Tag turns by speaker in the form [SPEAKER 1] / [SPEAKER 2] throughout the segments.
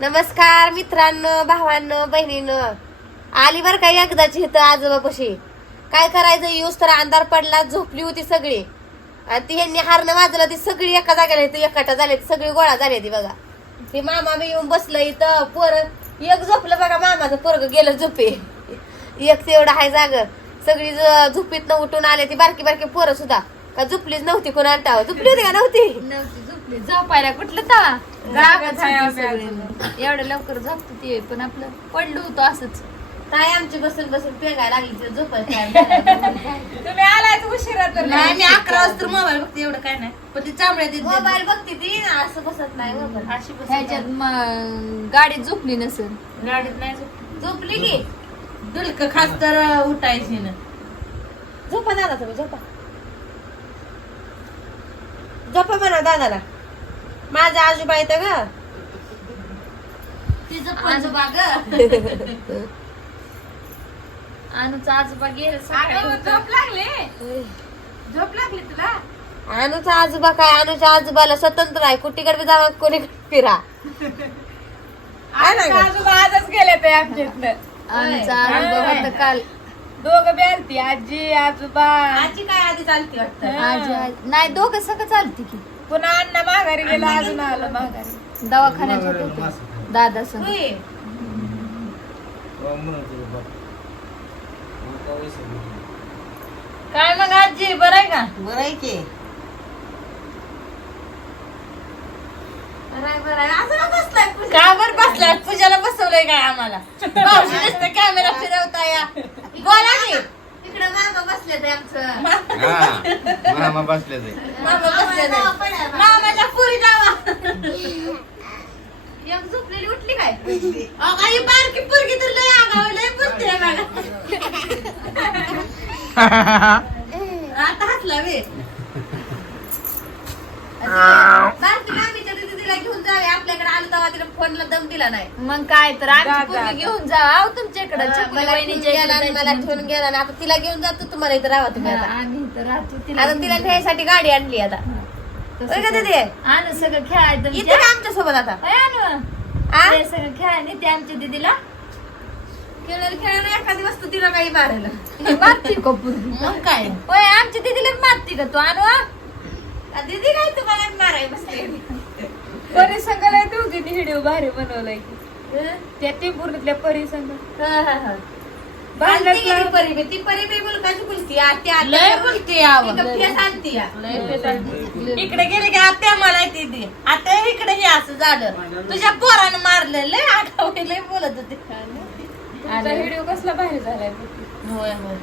[SPEAKER 1] नमस्कार मित्रांनो भावांनो बहिणीनं. आली बर का एकदाची इथं आजोबापाशी? काय करायचं? यूज तर अंधार पडला झोपली होती सगळी. आणि ती ह्यांनी हारणं वाजलं ती सगळी एका जागेला इथं एकाटा झाली सगळी गोळा झाली ती बघा. ती मामा बी येऊन बसलं इथं पोर एक झोपलं बघा मामाचं पोरग गेलं झोपे. एक तेवढं आहे जाग. सगळी झोपीत न उठून आले ती बारकी बारकी पोरं सुद्धा. का झोपलीच नव्हती कोण अंटावं झोपली होती का नव्हती?
[SPEAKER 2] नव्हती झोपली. झोपायला कुठलं तवा सगळी. एवढं लवकर झोपते ती पण आपलं पडलो होतो असंच.
[SPEAKER 1] काय आमची बसून बसून पेगायला लागली तर झोपायला
[SPEAKER 3] तुम्ही आलाय उशिरा तर.
[SPEAKER 4] नाही मी अकरा वाजता मोबाईल बघते एवढं काय नाही. पण ती चांबड्या देत नाही.
[SPEAKER 1] मोबाईल बघते ती असं बसत नाही मोबाईल
[SPEAKER 4] अशी बस
[SPEAKER 2] ह्याच्यात म- गाडीत झोपली नसेल.
[SPEAKER 4] गाडीत नाही झोप-
[SPEAKER 1] झोपली की?
[SPEAKER 4] दुलक खास तर उठायची ना.
[SPEAKER 1] झोपा दादा तुम्ही झोपा. झोपा म्हणा दादाला. माझा आजोबा येतं ग
[SPEAKER 4] तिचं ग.
[SPEAKER 2] अनुचा आजोबा गेले सकाळी
[SPEAKER 3] अगं,
[SPEAKER 2] होतं.
[SPEAKER 3] झोप लागली. झोप लागली तुला?
[SPEAKER 1] अनुचा आजोबा काय? अनुच्या आजोबाला स्वतंत्र आहे. कुठीकडे जावा कोणी फिरा.
[SPEAKER 3] आजचा आजोबा आजच गेले ते आमच्या
[SPEAKER 2] अनुचा आजोबा काल.
[SPEAKER 3] दोघं बी आलती आजी आजोबा.
[SPEAKER 1] आजी काय आधी चालती वाटतं?
[SPEAKER 2] आजी आजी- नाही दोघं सगळं चालते की.
[SPEAKER 3] पुन्हा अण्णा माघारी गेला अजून आलं माघारी.
[SPEAKER 2] दवाखान्यात होते. दादा संग
[SPEAKER 1] होय.
[SPEAKER 4] काय मग आजी बरं आहे का? बरं आहे की.
[SPEAKER 1] बरं आहे, बरं आहे. असं का बसलाय पूजा?
[SPEAKER 4] का बरं बसलाय? पूजाला बसवलंय काय आम्हाला? नसतं कॅमेरा फिरवता या बोला की.
[SPEAKER 1] मामा बसले ते आमचं.
[SPEAKER 5] हा मामा बसले ते.
[SPEAKER 4] मामा बसले नाही. मामाच्या पुरी जावा.
[SPEAKER 1] एक झोपलेली उठली काय?
[SPEAKER 4] अहो, काही बारकी पुरगी तर लय आगाव लय मला आता हसला
[SPEAKER 1] बारकी मामीच्या दिदीला घेऊन जावे. आपल्याकडे आलं तेव्हा तिला फोनला दम दिला नाही.
[SPEAKER 2] मग काय तर आमची पोरगी. घेऊन जा. आहो तुमच्याकडे
[SPEAKER 1] मला
[SPEAKER 2] चकुली
[SPEAKER 1] ठेवून
[SPEAKER 2] वहिनीच्या इकडे
[SPEAKER 1] गेला आणि मला
[SPEAKER 2] जायचं
[SPEAKER 1] ठेवून गेला आणि आता तिला घेऊन जातो तुम्हाला इथं राहा तुम्ही. आता.
[SPEAKER 2] आम्ही इथं राहतो तिला
[SPEAKER 1] आता तिला ठेवायसाठी गाडी आणली आता. होय का दीदी?
[SPEAKER 2] आणू सगळं खेळायचं
[SPEAKER 1] इथे का आमच्यासोबत आता?
[SPEAKER 2] होय आणू
[SPEAKER 1] आ?
[SPEAKER 2] ते सगळं खेळायला ते आमच्या दिदीला.
[SPEAKER 1] खेळायला खेळायला एखादी वस्तू तिला काही मारायला.
[SPEAKER 2] मारती का?
[SPEAKER 4] मग काय?
[SPEAKER 2] होय आमच्या दिदीला मारती का तू आणू?
[SPEAKER 1] आ, दीदी काय तुम्हाला माराय बसले
[SPEAKER 3] परी संघाला दोघींनी व्हिडिओ भारी बनवलाय. की? त्या परी
[SPEAKER 1] हा, हा, हा. का ती परी बी? ती परी बी मुलगाची बोलती? आत्या
[SPEAKER 4] लय बोलते. इकडे गेले की आत्या मला येते ती आता इकडे हे असं झालं. तुझ्या पोरानं मारलं लय आहे, लय बोलत होते.
[SPEAKER 3] तुमचा व्हिडिओ कसला भारी झालाय
[SPEAKER 4] होय होय.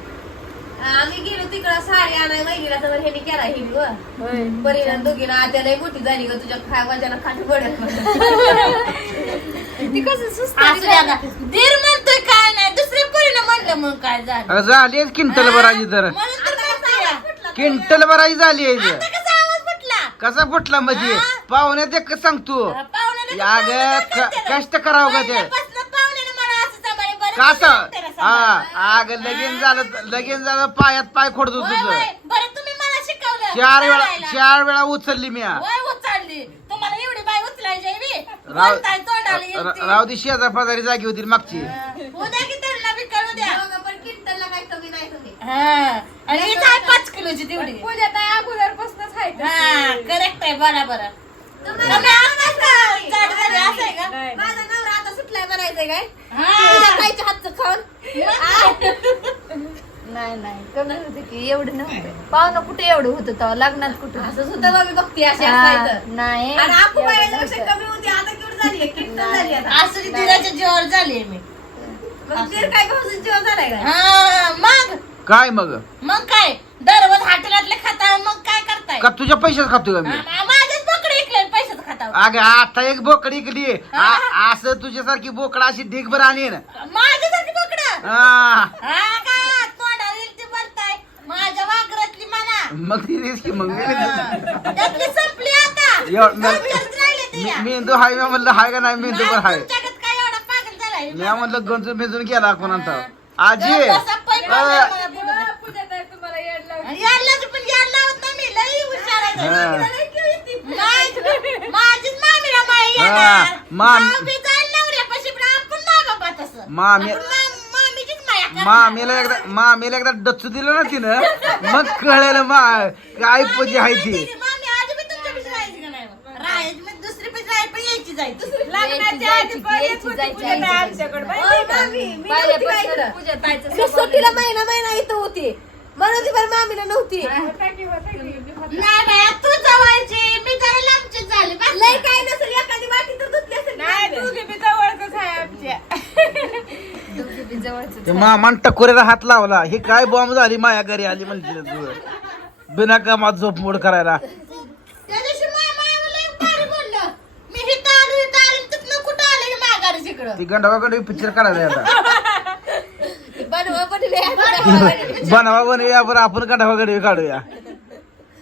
[SPEAKER 1] आम्ही गेलो तिकडं साडी आणाय महिनीला तर ह्यानी केला हिरव.
[SPEAKER 3] होय.
[SPEAKER 1] परीला दोघीला आत्या लय मोठी झाली ग तुझ्या खाय वजाला खाली पडत
[SPEAKER 2] ती कसं
[SPEAKER 4] असू द्या म्हणतोय काय नाही पोरीनं म्हणलं मग काय झालं
[SPEAKER 5] अगं झाली किंटल भरायची तर
[SPEAKER 4] म्हणून तर म्हणते या.
[SPEAKER 5] किंटल भरायची झाली आहे इथं.
[SPEAKER 4] आता कसा आवाज फुटला
[SPEAKER 5] कसा फुटला म्हणजे पाहुण्यात एक सांगतो अगं? कष्ट करावं का ते
[SPEAKER 4] पहिल्यापासनं पाहुण्याने मला असं सांभाळलं, बरं
[SPEAKER 5] का
[SPEAKER 4] तुम्ही
[SPEAKER 5] असं
[SPEAKER 4] त्याला सांभाळलं.
[SPEAKER 5] हा अगं लगीन झालं लगीन झालं पायात पाय खोडतो तुझं
[SPEAKER 4] होय. बरं तुम्ही मला शिकवलं
[SPEAKER 5] चार वेळा. चार वेळा उचलली मी हा.
[SPEAKER 4] तुम्हाला एवढी बाय उचलायची आहे बी?
[SPEAKER 5] राव
[SPEAKER 4] बोलताय
[SPEAKER 5] दी शेजार पाजारी जागी होती मागची.
[SPEAKER 4] उद्या की त्यांना बी कळू द्या.
[SPEAKER 1] पण काही कमी नाही
[SPEAKER 4] हा. आणि ही काय पाच किलोची तेवढी.
[SPEAKER 3] पूजा ताई अगोदरपासूनच आहे का?
[SPEAKER 4] हा करेक्ट आहे बरोबर
[SPEAKER 1] तुम्हाला
[SPEAKER 4] तुम्ही आम्हालाच का? जाड झाले असं आहे का?
[SPEAKER 3] नाही.
[SPEAKER 1] माझा नवरा आता सुटलाय म्हणायचंय काय?
[SPEAKER 4] हा.
[SPEAKER 1] तुझ्या हातचं खाऊन.
[SPEAKER 2] नाही नाही. कमी होते की एवढं नव्हतं. पाहुणं कुठे एवढं होतं तेव्हा? लग्नात कुठं?
[SPEAKER 1] असं सुद्धा बघते अशी
[SPEAKER 2] हा,
[SPEAKER 1] असायचं
[SPEAKER 2] नाही.
[SPEAKER 1] आणि आपू
[SPEAKER 2] एवढं
[SPEAKER 1] पायापेक्षा
[SPEAKER 2] नव्हतं.
[SPEAKER 1] कमी होती. आता केवढी झाली? किंटल झाली आता?
[SPEAKER 4] असं दिराच्या जीवावर झाली मी.
[SPEAKER 1] मग काय भाऊजींची जीवन झालाय काय?
[SPEAKER 4] हा मग?
[SPEAKER 5] काय मग?
[SPEAKER 4] मग काय? दररोज हॉटेलातले खाता मग काय करताय?
[SPEAKER 5] का तुझ्या पैशाच खातोय का मी?
[SPEAKER 4] हा, बोकडे इकले पैशाच खाता
[SPEAKER 5] अगं आता एक बोकड इकली. आ- असं तुझ्यासारखी बोकड अशी ढीगभर आणीन.
[SPEAKER 4] माझ्यासाठी बोकडं?
[SPEAKER 5] हा.
[SPEAKER 4] हा का तोंडाला येईल ते बोलताय माझ्या वागरातली म्हणा
[SPEAKER 5] मग ती तेच की मग
[SPEAKER 4] त्यातली संपली आता.
[SPEAKER 5] एवढं-
[SPEAKER 4] दोन-चारच राहिले ते या.
[SPEAKER 5] मी- मेंदू हाय मी म्हणलं हाय का नाही? मेंदू पण हाय.
[SPEAKER 4] तुमच्याकडे काय एवढा पागल झालाय
[SPEAKER 5] मी म्हणलं गंजून मेजून गेला कोणाचा. आजी. अ,
[SPEAKER 4] मला पण यायला लावत नाही मी. लई हुशार आहे.
[SPEAKER 5] हा.
[SPEAKER 4] माझी- माझीच मामीला माई
[SPEAKER 5] हा,
[SPEAKER 4] येणार
[SPEAKER 5] माम-
[SPEAKER 4] बी आपण.
[SPEAKER 5] मामीला एकदा मामीला एकदा डच्चू दिलं ना तिनं मग कळलं मा काय पजी आहे ती.
[SPEAKER 4] माहिती आहे, मामी आधी बी तुमच्यापाशी राहायची का नाही मग? राहायची मग दुसरी पैसे राहाय पण यायची जायची.
[SPEAKER 3] लग्नाच्या आधी पण
[SPEAKER 2] यायची,
[SPEAKER 3] येत होती
[SPEAKER 2] जायची,
[SPEAKER 3] पूजा ताई
[SPEAKER 2] जायची.
[SPEAKER 3] आमच्याकडे
[SPEAKER 1] ओ,
[SPEAKER 3] माहिती का?
[SPEAKER 1] मामी, मी नव्हती काय
[SPEAKER 2] पहिल्यापासून
[SPEAKER 1] इथं.
[SPEAKER 2] पूजा ताईचं
[SPEAKER 1] मी
[SPEAKER 2] स्वभाव
[SPEAKER 1] सुट्टीला महिना महिना इथं होती. म्हणून ती बरं मामीला नव्हती.
[SPEAKER 4] बाया तू जवळची मी लांबची झाली.
[SPEAKER 1] लय काय नसेल एखादी वाटी तर धुतली असेल.
[SPEAKER 3] नाही जवळच आहे आमच्या.
[SPEAKER 2] जवळचंच
[SPEAKER 5] ते मामान टकोऱ्याला हात लावला. ही काय बॉम्ब झाली? माया घरी आली म्हणली. तू बिना कामात झोप मोड करायला.
[SPEAKER 4] त्या दिवशी मामा लय भारी बोललं. मी हिथं आलो, हिथं आलो, आणि तिथनं कुठं आले माघारी तिकडं.
[SPEAKER 5] ती पिक्चर काढायला आता.
[SPEAKER 1] बनवा बनले बनवा
[SPEAKER 5] बनवा बनवूया बरं आपण गंडवाकडे काढूया.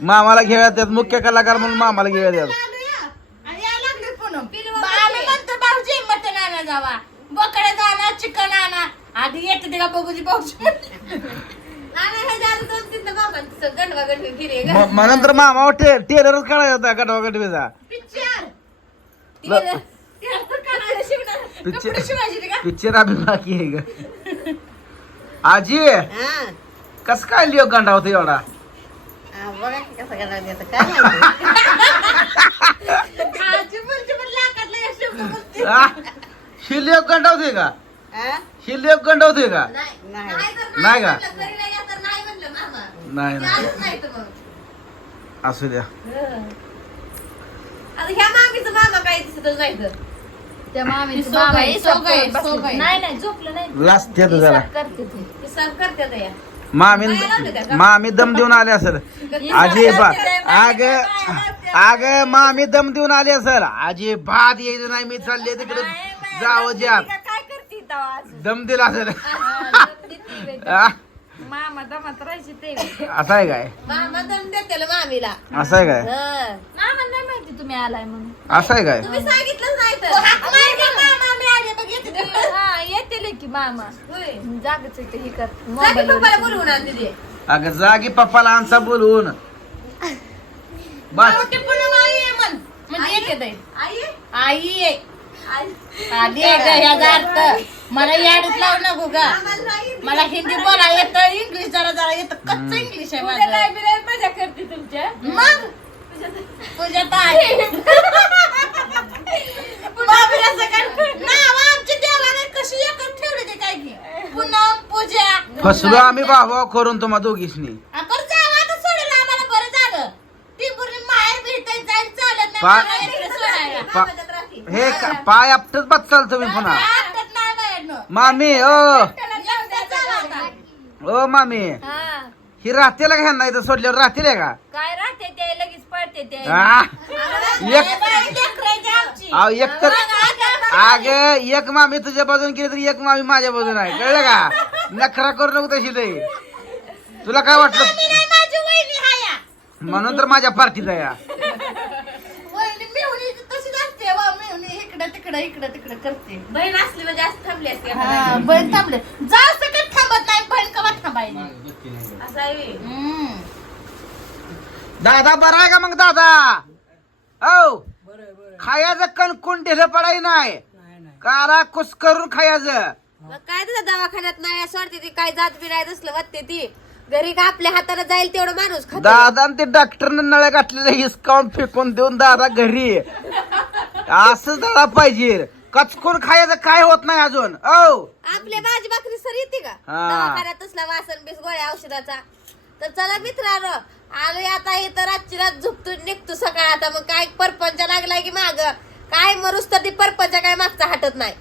[SPEAKER 5] मामाला घेऊया त्यात मुख्य कलाकार म्हणून मामाला घेऊया त्यात.
[SPEAKER 4] आलो या. आणि यायला लागले पुन्हा. मग आम्ही म्हणतो भाऊजी मटण आणा जावा. बोकडे आणा चिकन आधी येते ते का बघूची भाऊजी
[SPEAKER 1] आणि ह्याच्या आधी दोन तीन मामांचं गंडवा गंडवी गिरे
[SPEAKER 5] म- म्हणून तर मामा टे टेलरच काढायचा होता
[SPEAKER 4] पिक्चर.
[SPEAKER 5] अभि बाकी आहे ग. आजी कस काय लिओ गंडा होता एवढा?
[SPEAKER 1] बघा की कसं करायचं आता, काय माहिती.
[SPEAKER 4] आजी म्हणजे पण लाखातलं एक शब्द बोलते.
[SPEAKER 5] आ? ही लिओ गंडा होते का?
[SPEAKER 1] हा?
[SPEAKER 5] होते का?
[SPEAKER 1] नाही.
[SPEAKER 3] नाही.
[SPEAKER 1] नाही तर
[SPEAKER 5] नाही का?
[SPEAKER 1] नाही
[SPEAKER 5] असू द्या.
[SPEAKER 1] ह्या मामीचं मामा काय दिसतच नाही तर.
[SPEAKER 2] त्या
[SPEAKER 4] ती
[SPEAKER 2] मामीचं
[SPEAKER 4] सोग
[SPEAKER 2] मामा
[SPEAKER 4] आहे,
[SPEAKER 2] हिसाब
[SPEAKER 4] सोग आहे,
[SPEAKER 2] करत बसले.
[SPEAKER 4] सोग आहे.
[SPEAKER 2] नाही नाही झोपलं नाही.
[SPEAKER 5] लाजते तर जरा.
[SPEAKER 2] हिसाब करते ते.
[SPEAKER 1] ते सर्व करतात या.
[SPEAKER 5] मामी
[SPEAKER 1] बाया लावल्या त्या का?
[SPEAKER 5] मामी दम देऊन आले असेल. आजी बा आग आग मामी दम देऊन आली असेल. आजी भात यायचं नाही मी चालले तिकडे. जावं ज्या
[SPEAKER 3] तेव्हा आज?
[SPEAKER 5] दम दिला असेल.
[SPEAKER 2] हा, देते बाई.
[SPEAKER 5] आ?
[SPEAKER 2] मामा दमात राहायचे ते.
[SPEAKER 5] असं आहे काय?
[SPEAKER 1] मामा दम देते मामीला.
[SPEAKER 5] असं आहे काय?
[SPEAKER 1] हं.
[SPEAKER 2] मामा नाही माहिती तुम्ही आलाय म्हणून.
[SPEAKER 5] असं आहे काय?
[SPEAKER 1] तुम्ही सांगितलंच नाही
[SPEAKER 4] तो
[SPEAKER 1] तर
[SPEAKER 4] हाक मार की मामा मी आले बघ येते ते.
[SPEAKER 2] हा येते की मामा.
[SPEAKER 1] होय.
[SPEAKER 2] जागच आहे ते हे कर.
[SPEAKER 1] जागी
[SPEAKER 2] मोबाईल
[SPEAKER 1] पप्पाला बोलवून
[SPEAKER 5] अगं जागी पप्पाला आणसा बोलवून. बस.
[SPEAKER 4] आई आहे म्हण. म्हणजे येते ताई.
[SPEAKER 1] आई
[SPEAKER 4] आई आहे.
[SPEAKER 1] आई.
[SPEAKER 4] आधी आहे ह्याचा अर्थ? मला याडीत लावू नको
[SPEAKER 1] नाही
[SPEAKER 4] मला हिंदी बोला येतं इंग्लिश जरा जरा येतं कच्चं इंग्लिश आहे
[SPEAKER 3] पूजा
[SPEAKER 4] माझं.
[SPEAKER 3] ताई बी लय मजा करते तुमच्या.
[SPEAKER 4] मग? तुझ्या ताई बाबीला सगळं नाव आमची देवाने कशी एकच ठेवली ते काय की? पूनम पूजा.
[SPEAKER 5] फसलो आम्ही भावा करून तुम्हा दोघीसनी.
[SPEAKER 4] आपण जावा तर सोडेल आम्हाला बरं झालं. टिंबुर्णी माहेर भेटायचं जायला चालत नाही
[SPEAKER 5] पा-
[SPEAKER 4] मला एकटं सोडायला.
[SPEAKER 5] पा-
[SPEAKER 1] मामाच्यात राहते.
[SPEAKER 5] हे का- पाय आपटच बच्चाल तुम्ही पुन्हा. मामी ओ. ओ मामी.
[SPEAKER 2] हा.
[SPEAKER 5] राहतेला का ह्यांना इथं सोडल्यावर राहतील का?
[SPEAKER 2] काय राहते ते? लगेच पडते ते.
[SPEAKER 5] आ?
[SPEAKER 4] हे
[SPEAKER 5] एक. अहो, एक तर अग एक मामी तुझ्या बाजून केली तरी एक मामी माझ्या बाजून आहे. कळलं का? नखरा करू नको तशी लई. तुला काय वाटलं. म्हणून तर माझ्या पार्टीत आहे या.
[SPEAKER 4] वहिनी मिळवणी तशीच असते वा मिळवणी इकडं तिकडं इकडं तिकडं करते.
[SPEAKER 1] बहीण असली म्हणजे जास्त थांबली असते
[SPEAKER 4] हा, बहीण थांबले. जाऊ सकट थांबत नाही बहीण कवा थांबायची
[SPEAKER 1] असं आहे.
[SPEAKER 4] हम्म.
[SPEAKER 5] दादा बरा आहे का मग दादा? औ खायचं कणकुण ढिलं पडाय नाही. कारा कुस करून खायचं.
[SPEAKER 1] मग काय तुझ्या दवाखान्यात नाही असं वाटते ती काय जात बी नाही असलं वाटते ती. घरी का आपल्या हाताला जाईल तेवढं माणूस खातो.
[SPEAKER 5] दादा आणि ते डॉक्टरने नळ्या घातलेल्या हिसकावून फेकून देऊन दादा घरी. असं दादा पाहिजे. कचकून खायचं काय होत नाही अजून? औ.
[SPEAKER 1] आपल्या भाजी भाकरी सर येते का?
[SPEAKER 5] हा.
[SPEAKER 1] दवाखान्यात तसला वासन बीस गोळ्या औषधाचा. तर चला मित्रांनो आलोय आता हे तर रातची रात झोपतो निघतो सकाळ. आता मग काय परपंच लागलाय की माग? काय मरुस तर ती परपंच काय मागचा हटत नाही.